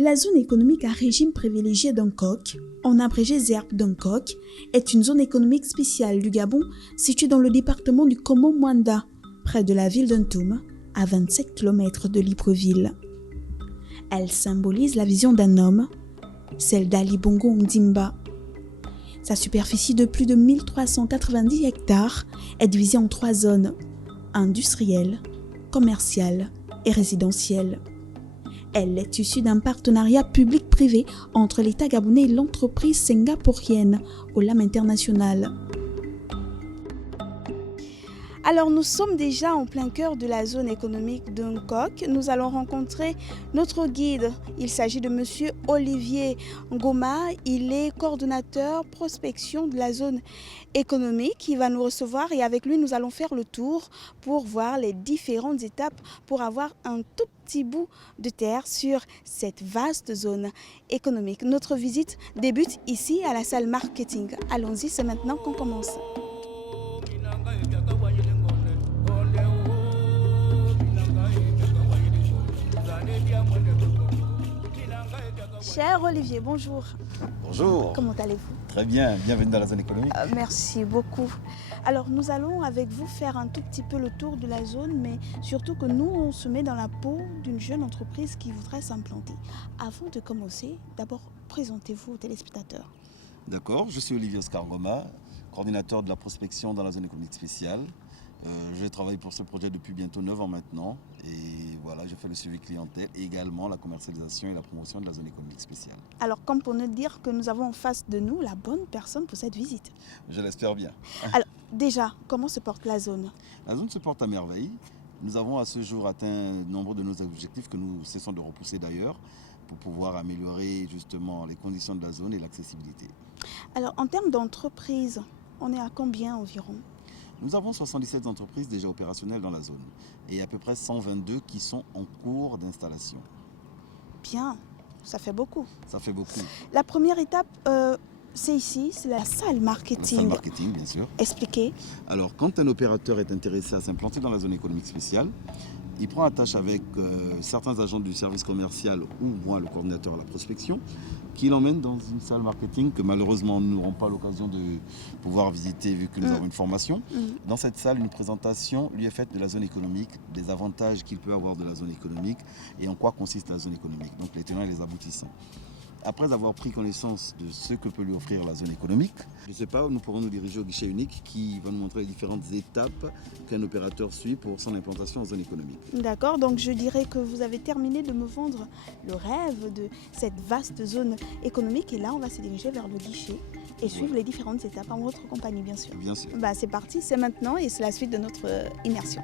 La zone économique à régime privilégié d'Hancock, en abrégé ZERP d'Hancock, est une zone économique spéciale du Gabon située dans le département du Komo-Mwanda, près de la ville d'Untoum, à 27 km de Libreville. Elle symbolise la vision d'un homme, celle d'Ali Bongo Ondimba. Sa superficie de plus de 1390 hectares est divisée en 3 zones, industrielle, commerciale et résidentielle. Elle est issue d'un partenariat public-privé entre l'État gabonais et l'entreprise singapourienne Olam International. Alors nous sommes déjà en plein cœur de la zone économique d'Hancock. Nous allons rencontrer notre guide. Il s'agit de monsieur Olivier Ngoma. Il est coordonnateur prospection de la zone économique. Il va nous recevoir et avec lui nous allons faire le tour pour voir les différentes étapes pour avoir un tout petit bout de terre sur cette vaste zone économique. Notre visite débute ici à la salle marketing. Allons-y, c'est maintenant qu'on commence. Cher Olivier, bonjour. Bonjour. Comment allez-vous? Très bien, bienvenue dans la zone économique. Merci beaucoup. Alors nous allons avec vous faire un tout petit peu le tour de la zone, mais surtout que nous on se met dans la peau d'une jeune entreprise qui voudrait s'implanter. Avant de commencer, d'abord présentez-vous aux téléspectateurs. D'accord, je suis Olivier Oscar Ngoma, coordinateur de la prospection dans la zone économique spéciale. Je travaille pour ce projet depuis bientôt 9 ans maintenant et voilà, je fais le suivi clientèle et également la commercialisation et la promotion de la zone économique spéciale. Alors comme pour nous dire que nous avons en face de nous la bonne personne pour cette visite. Je l'espère bien. Alors déjà, comment se porte la zone? La zone se porte à merveille. Nous avons à ce jour atteint nombre de nos objectifs que nous cessons de repousser d'ailleurs pour pouvoir améliorer justement les conditions de la zone et l'accessibilité. Alors en termes d'entreprise, on est à combien environ? Nous avons 77 entreprises déjà opérationnelles dans la zone et à peu près 122 qui sont en cours d'installation. Bien, ça fait beaucoup. Ça fait beaucoup. La première étape, c'est ici, c'est la salle marketing. La salle marketing, bien sûr. Expliquez. Alors, quand un opérateur est intéressé à s'implanter dans la zone économique spéciale, il prend attache avec certains agents du service commercial ou moi, le coordinateur à la prospection, qui l'emmène dans une salle marketing que malheureusement nous n'aurons pas l'occasion de pouvoir visiter vu que nous avons une formation. Dans cette salle, une présentation lui est faite de la zone économique, des avantages qu'il peut avoir de la zone économique et en quoi consiste la zone économique, donc les tenants et les aboutissants. Après avoir pris connaissance de ce que peut lui offrir la zone économique, je ne sais pas, nous pourrons nous diriger au guichet unique qui va nous montrer les différentes étapes qu'un opérateur suit pour son implantation en zone économique. D'accord, donc je dirais que vous avez terminé de me vendre le rêve de cette vaste zone économique et là on va se diriger vers le guichet et suivre les différentes étapes en votre compagnie bien sûr. Bien sûr. C'est parti, c'est maintenant et c'est la suite de notre immersion.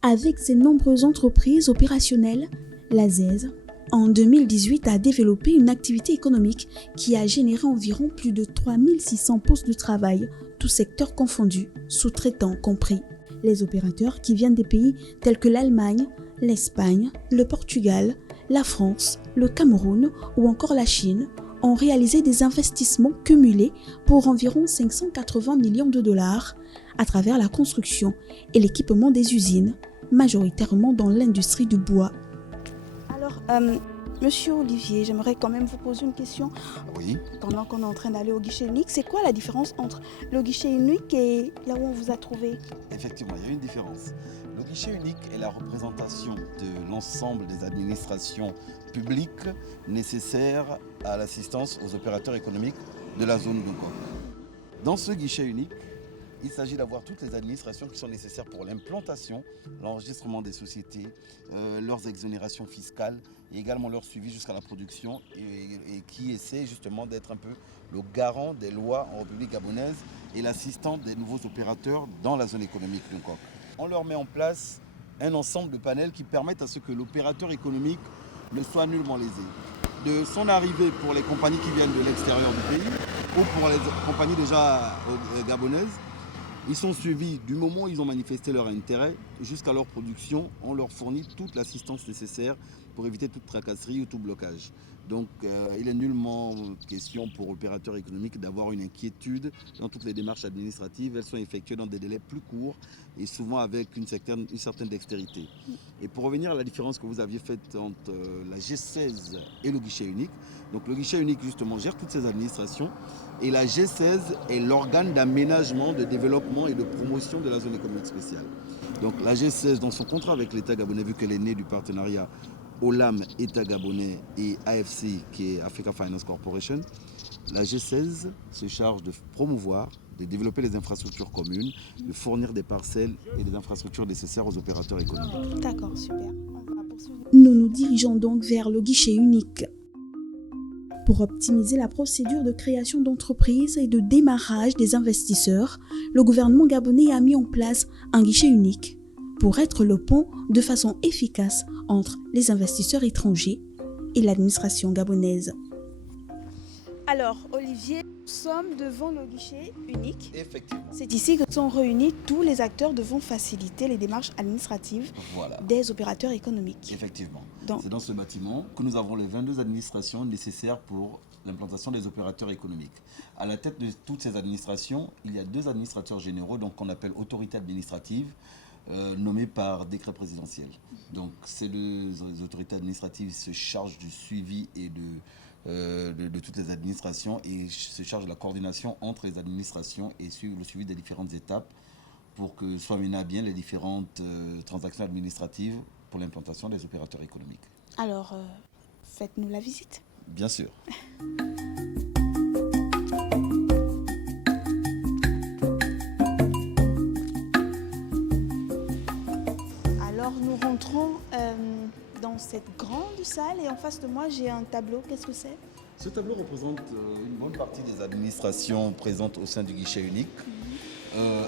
Avec ses nombreuses entreprises opérationnelles, la ZEZ, en 2018, a développé une activité économique qui a généré environ plus de 3600 postes de travail, tous secteurs confondus, sous-traitants compris. Les opérateurs qui viennent des pays tels que l'Allemagne, l'Espagne, le Portugal, la France, le Cameroun ou encore la Chine ont réalisé des investissements cumulés pour environ 580 millions de dollars à travers la construction et l'équipement des usines, majoritairement dans l'industrie du bois. Monsieur Olivier, j'aimerais quand même vous poser une question. Oui. Pendant qu'on est en train d'aller au guichet unique, c'est quoi la différence entre le guichet unique et là où on vous a trouvé? Effectivement, il y a une différence. Le guichet unique est la représentation de l'ensemble des administrations publiques nécessaires à l'assistance aux opérateurs économiques de la zone d'Hancock. Dans ce guichet unique, il s'agit d'avoir toutes les administrations qui sont nécessaires pour l'implantation, l'enregistrement des sociétés, leurs exonérations fiscales et également leur suivi jusqu'à la production et qui essaie justement d'être un peu le garant des lois en République gabonaise et l'assistant des nouveaux opérateurs dans la zone économique de Hancock. On leur met en place un ensemble de panels qui permettent à ce que l'opérateur économique ne soit nullement lésé. De son arrivée pour les compagnies qui viennent de l'extérieur du pays ou pour les compagnies déjà gabonaises, ils sont suivis du moment où ils ont manifesté leur intérêt jusqu'à leur production, on leur fournit toute l'assistance nécessaire pour éviter toute tracasserie ou tout blocage. Donc il est nullement question pour l'opérateur économique d'avoir une inquiétude dans toutes les démarches administratives. Elles sont effectuées dans des délais plus courts et souvent avec une certaine dextérité. Et pour revenir à la différence que vous aviez faite entre la G16 et le guichet unique, donc le guichet unique justement gère toutes ces administrations et la G16 est l'organe d'aménagement, de développement et de promotion de la zone économique spéciale. Donc la G16 dans son contrat avec l'État gabonais, vu qu'elle est née du partenariat OLAM, État gabonais et AFC qui est Africa Finance Corporation, la G16 se charge de promouvoir, de développer les infrastructures communes, de fournir des parcelles et des infrastructures nécessaires aux opérateurs économiques. D'accord, super. Nous nous dirigeons donc vers le guichet unique. Pour optimiser la procédure de création d'entreprises et de démarrage des investisseurs, le gouvernement gabonais a mis en place un guichet unique pour être le pont de façon efficace entre les investisseurs étrangers et l'administration gabonaise. Alors, Olivier, nous sommes devant le guichet unique. Effectivement. C'est ici que sont réunis tous les acteurs devant faciliter les démarches administratives des opérateurs économiques. Effectivement. C'est dans ce bâtiment que nous avons les 22 administrations nécessaires pour l'implantation des opérateurs économiques. À la tête de toutes ces administrations, il y a 2 administrateurs généraux, donc qu'on appelle autorités administratives, nommées par décret présidentiel. Donc ces 2 autorités administratives se chargent du suivi et de toutes les administrations et se chargent de la coordination entre les administrations et le suivi des différentes étapes pour que soient menées à bien les différentes transactions administratives pour l'implantation des opérateurs économiques. Alors, faites-nous la visite. Bien sûr. Alors, nous rentrons dans cette grande salle et en face de moi, j'ai un tableau. Qu'est-ce que c'est ? Ce tableau représente une bonne partie des administrations présentes au sein du guichet unique.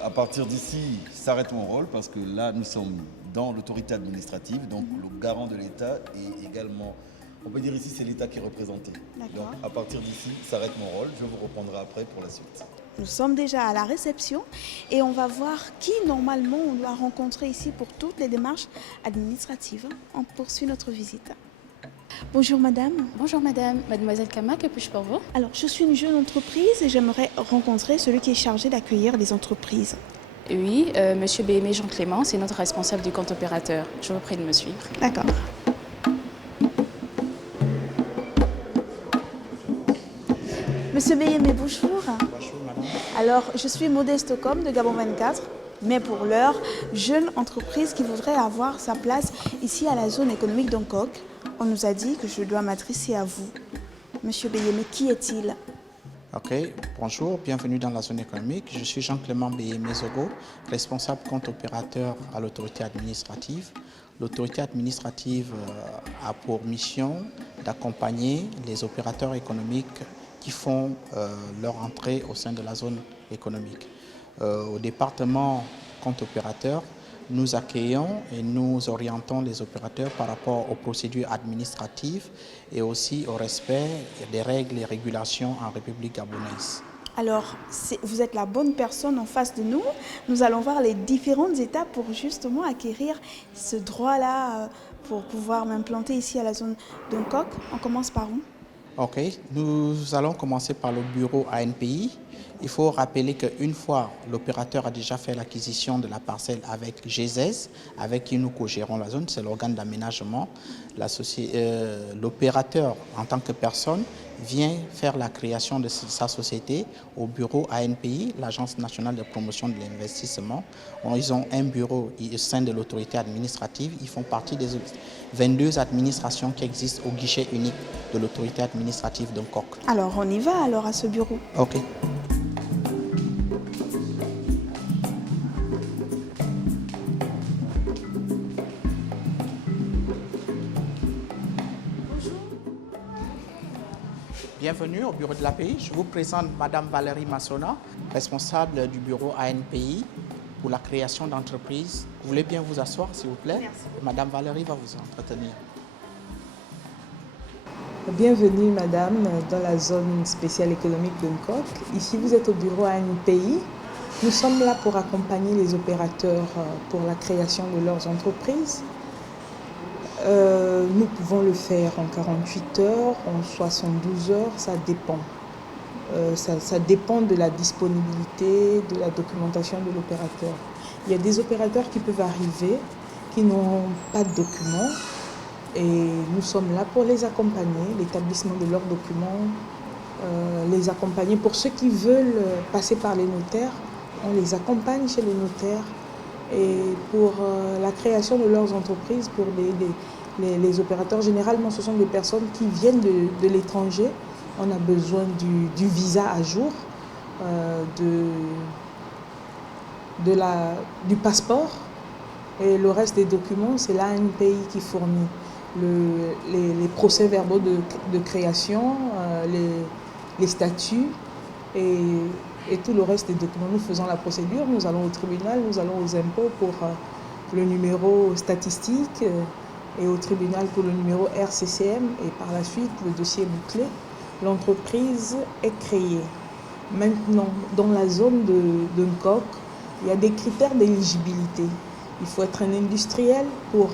À partir d'ici, s'arrête mon rôle parce que là, nous sommes dans l'autorité administrative, donc le garant de l'État et également, on peut dire ici, c'est l'État qui est représenté. Donc à partir d'ici, s'arrête mon rôle, je vous reprendrai après pour la suite. Nous sommes déjà à la réception et on va voir qui normalement on doit rencontrer ici pour toutes les démarches administratives. On poursuit notre visite. Bonjour madame. Bonjour madame, mademoiselle Kama, que puis-je pour vous? Alors je suis une jeune entreprise et j'aimerais rencontrer celui qui est chargé d'accueillir les entreprises. Oui, monsieur BM Jean Clément, c'est notre responsable du compte opérateur. Je vous prie de me suivre. D'accord. Monsieur BM, bonjour. Bonjour madame. Alors je suis Modeste Com de Gabon 24. Mais pour l'heure, jeune entreprise qui voudrait avoir sa place ici à la zone économique d'Ongkok. On nous a dit que je dois m'adresser à vous. Monsieur Beyeme, qui est-il? Ok, bonjour, bienvenue dans la zone économique. Je suis Jean-Clément Beyeme Zogo, responsable compte opérateur à l'autorité administrative. L'autorité administrative a pour mission d'accompagner les opérateurs économiques qui font leur entrée au sein de la zone économique. Au département compte opérateur, nous accueillons et nous orientons les opérateurs par rapport aux procédures administratives et aussi au respect des règles et régulations en République gabonaise. Alors, vous êtes la bonne personne en face de nous. Nous allons voir les différentes étapes pour justement acquérir ce droit-là pour pouvoir m'implanter ici à la zone d'Ongkok. On commence par où? Ok, nous allons commencer par le bureau ANPI. Il faut rappeler qu'une fois l'opérateur a déjà fait l'acquisition de la parcelle avec G16, avec qui nous co-gérons la zone, c'est l'organe d'aménagement, l'opérateur en tant que personne vient faire la création de sa société au bureau ANPI, l'Agence nationale de promotion de l'investissement. Ils ont un bureau au sein de l'autorité administrative. Ils font partie des 22 administrations qui existent au guichet unique de l'autorité administrative d'Ongkok. Alors on y va alors à ce bureau. Ok. Bienvenue au bureau de l'API. Je vous présente Madame Valérie Massona, responsable du bureau ANPI pour la création d'entreprises. Vous voulez bien vous asseoir, s'il vous plaît? Merci. Madame Valérie va vous entretenir. Bienvenue Madame dans la zone spéciale économique d'Ongkok. Ici vous êtes au bureau ANPI Nous sommes là pour accompagner les opérateurs pour la création de leurs entreprises. Nous pouvons le faire en 48 heures, en 72 heures, ça dépend. Ça dépend de la disponibilité, de la documentation de l'opérateur. Il y a des opérateurs qui peuvent arriver, qui n'ont pas de documents, et nous sommes là pour les accompagner, l'établissement de leurs documents, les accompagner. Pour ceux qui veulent passer par les notaires, on les accompagne chez les notaires. Et pour la création de leurs entreprises, pour les opérateurs, généralement ce sont des personnes qui viennent de l'étranger. On a besoin du visa à jour, du passeport, et le reste des documents, c'est l'ANPI qui fournit les procès-verbaux de création, les statuts et tout le reste des documents. Nous faisons la procédure, nous allons au tribunal, nous allons aux impôts pour le numéro statistique et au tribunal pour le numéro RCCM, et par la suite, le dossier est bouclé. L'entreprise est créée. Maintenant, dans la zone de Nkok, il y a des critères d'éligibilité. Il faut être un industriel pour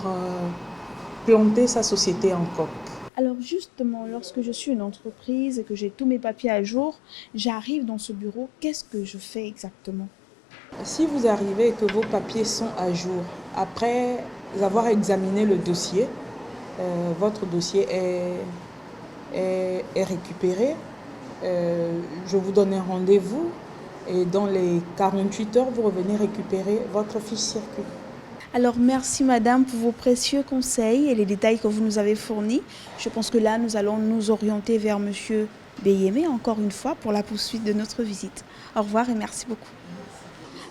planter sa société en Nkok. Alors justement, lorsque je suis une entreprise et que j'ai tous mes papiers à jour, j'arrive dans ce bureau, qu'est-ce que je fais exactement? Si vous arrivez et que vos papiers sont à jour, après avoir examiné le dossier, votre dossier est récupéré, je vous donne un rendez-vous et dans les 48 heures, vous revenez récupérer votre fiche circuit. Alors merci madame pour vos précieux conseils et les détails que vous nous avez fournis. Je pense que là, nous allons nous orienter vers monsieur Beyeme encore une fois pour la poursuite de notre visite. Au revoir et merci beaucoup.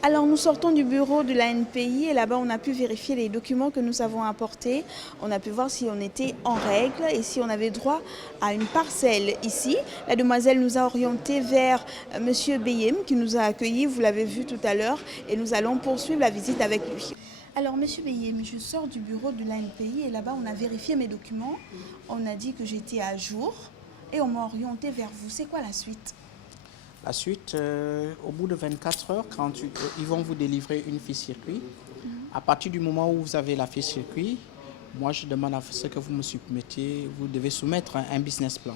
Alors nous sortons du bureau de l'ANPI et là-bas on a pu vérifier les documents que nous avons apportés. On a pu voir si on était en règle et si on avait droit à une parcelle ici. La demoiselle nous a orientés vers monsieur Beyem qui nous a accueillis, vous l'avez vu tout à l'heure, et nous allons poursuivre la visite avec lui. Alors monsieur Beyem, je sors du bureau de l'ANPI et là-bas on a vérifié mes documents. On a dit que j'étais à jour et on m'a orienté vers vous. C'est quoi la suite ? La suite, au bout de 24 heures, ils vont vous délivrer une fiche circuit. À partir du moment où vous avez la fiche circuit, moi je demande à ce que vous me soumettiez, vous devez soumettre un business plan.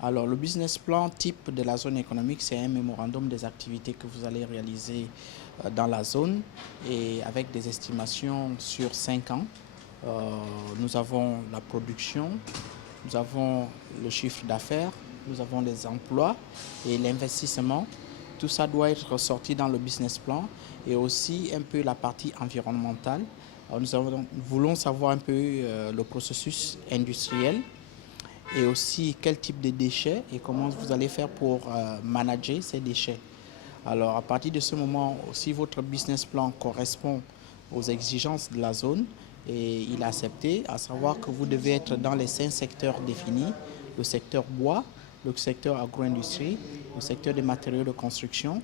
Alors le business plan type de la zone économique, c'est un mémorandum des activités que vous allez réaliser dans la zone et avec des estimations sur 5 ans. Nous avons la production, nous avons le chiffre d'affaires, nous avons les emplois et l'investissement. Tout ça doit être ressorti dans le business plan et aussi un peu la partie environnementale. Alors nous voulons savoir un peu le processus industriel et aussi quel type de déchets et comment vous allez faire pour manager ces déchets. Alors à partir de ce moment, si votre business plan correspond aux exigences de la zone et il est accepté, à savoir que vous devez être dans les 5 secteurs définis, le secteur bois, le secteur agro-industrie, le secteur des matériaux de construction,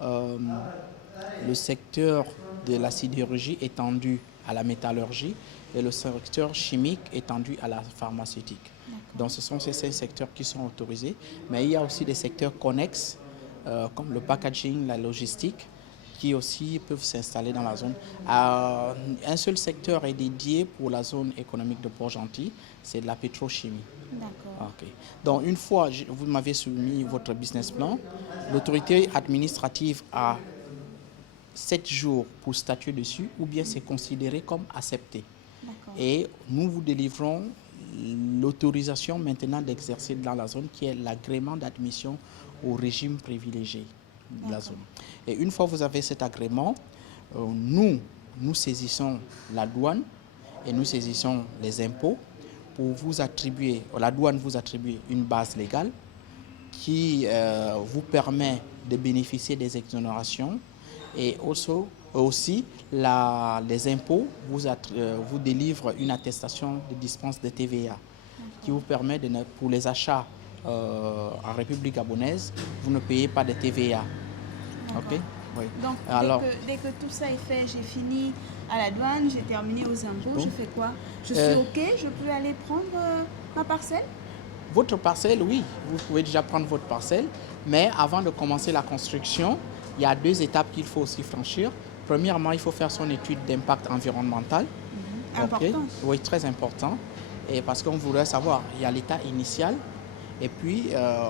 le secteur de la sidérurgie étendu à la métallurgie et le secteur chimique étendu à la pharmaceutique. Donc ce sont ces 5 secteurs qui sont autorisés, mais il y a aussi des secteurs connexes comme le packaging, la logistique, qui aussi peuvent s'installer dans la zone. Un seul secteur est dédié pour la zone économique de Port-Gentil, c'est de la pétrochimie. D'accord. Okay. Donc une fois vous m'avez soumis votre business plan, l'autorité administrative a 7 jours pour statuer dessus ou bien c'est considéré comme accepté. Et nous vous délivrons l'autorisation maintenant d'exercer dans la zone qui est l'agrément d'admission au régime privilégié de la zone. Et une fois que vous avez cet agrément, nous saisissons la douane et nous saisissons les impôts pour vous attribuer, la douane vous attribue une base légale qui vous permet de bénéficier des exonérations et aussi les impôts vous délivrent une attestation de dispense de TVA qui vous permet pour les achats en République gabonaise, vous ne payez pas de TVA. Okay? Oui. Donc, alors, dès que tout ça est fait, j'ai fini à la douane, j'ai terminé aux impôts, je fais quoi? Je suis OK, je peux aller prendre ma parcelle? Votre parcelle, oui, vous pouvez déjà prendre votre parcelle, mais avant de commencer la construction, il y a 2 étapes qu'il faut aussi franchir. Premièrement, il faut faire son étude d'impact environnemental. Important. Oui, très important. Et parce qu'on voudrait savoir, il y a l'état initial et puis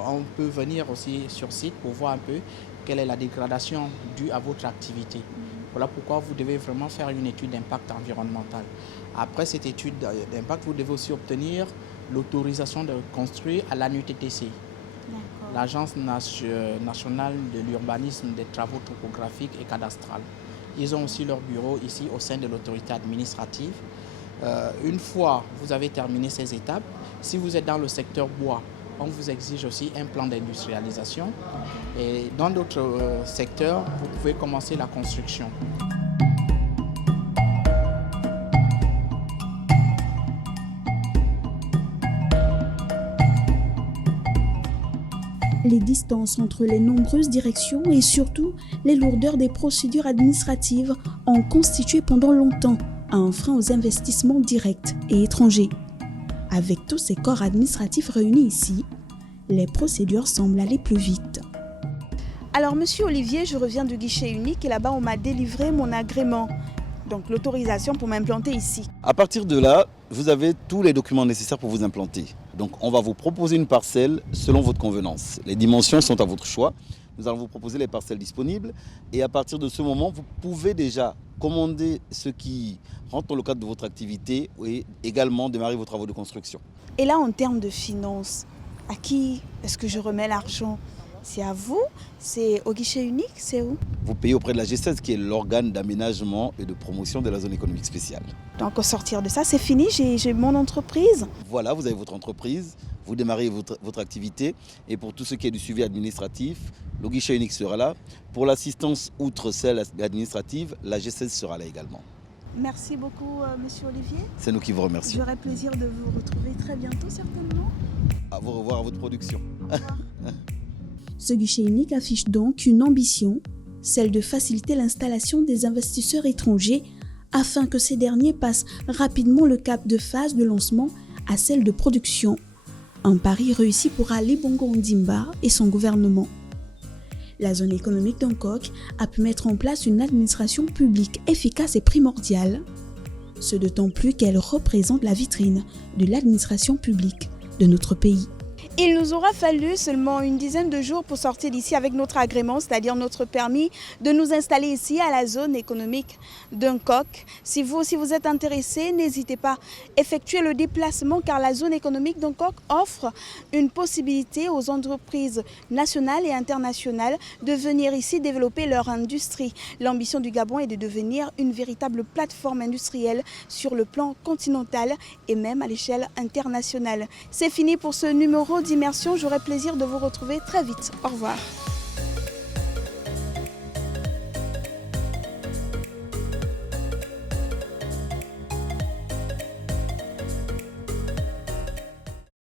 on peut venir aussi sur site pour voir un peu quelle est la dégradation due à votre activité. Voilà pourquoi vous devez vraiment faire une étude d'impact environnemental. Après cette étude d'impact, vous devez aussi obtenir l'autorisation de construire à l'ANUTTC, l'Agence nationale de l'urbanisme, des travaux topographiques et cadastrales. Ils ont aussi leur bureau ici au sein de l'autorité administrative. Une fois vous avez terminé ces étapes, si vous êtes dans le secteur bois, on vous exige aussi un plan d'industrialisation. Et dans d'autres secteurs, vous pouvez commencer la construction. Les distances entre les nombreuses directions et surtout les lourdeurs des procédures administratives ont constitué pendant longtemps un frein aux investissements directs et étrangers. Avec tous ces corps administratifs réunis ici, les procédures semblent aller plus vite. Alors, monsieur Olivier, je reviens du guichet unique et là-bas, on m'a délivré mon agrément, donc l'autorisation pour m'implanter ici. À partir de là, vous avez tous les documents nécessaires pour vous implanter. Donc on va vous proposer une parcelle selon votre convenance. Les dimensions sont à votre choix. Nous allons vous proposer les parcelles disponibles et à partir de ce moment, vous pouvez déjà commander ce qui rentre dans le cadre de votre activité et également démarrer vos travaux de construction. Et là, en termes de finances, à qui est-ce que je remets l'argent ? C'est à vous? C'est au guichet unique? C'est où? Vous payez auprès de la G16 qui est l'organe d'aménagement et de promotion de la zone économique spéciale. Donc au sortir de ça, c'est fini, j'ai mon entreprise. Voilà, vous avez votre entreprise, vous démarrez votre activité et pour tout ce qui est du suivi administratif, le guichet unique sera là. Pour l'assistance outre celle administrative, la G16 sera là également. Merci beaucoup, monsieur Olivier. C'est nous qui vous remercions. J'aurai plaisir de vous retrouver très bientôt, certainement. À vous revoir à votre production. Au revoir. Ce guichet unique affiche donc une ambition, celle de faciliter l'installation des investisseurs étrangers afin que ces derniers passent rapidement le cap de phase de lancement à celle de production. Un pari réussi pour Ali Bongo Ondimba et son gouvernement. La zone économique d'Hancock a pu mettre en place une administration publique efficace et primordiale, ce d'autant plus qu'elle représente la vitrine de l'administration publique de notre pays. Il nous aura fallu seulement une dizaine de jours pour sortir d'ici avec notre agrément, c'est-à-dire notre permis de nous installer ici à la zone économique d'Hancock. Si vous aussi vous êtes intéressé, n'hésitez pas à effectuer le déplacement car la zone économique d'Hancock offre une possibilité aux entreprises nationales et internationales de venir ici développer leur industrie. L'ambition du Gabon est de devenir une véritable plateforme industrielle sur le plan continental et même à l'échelle internationale. C'est fini pour ce numéro d'Immersion. J'aurai plaisir de vous retrouver très vite. Au revoir.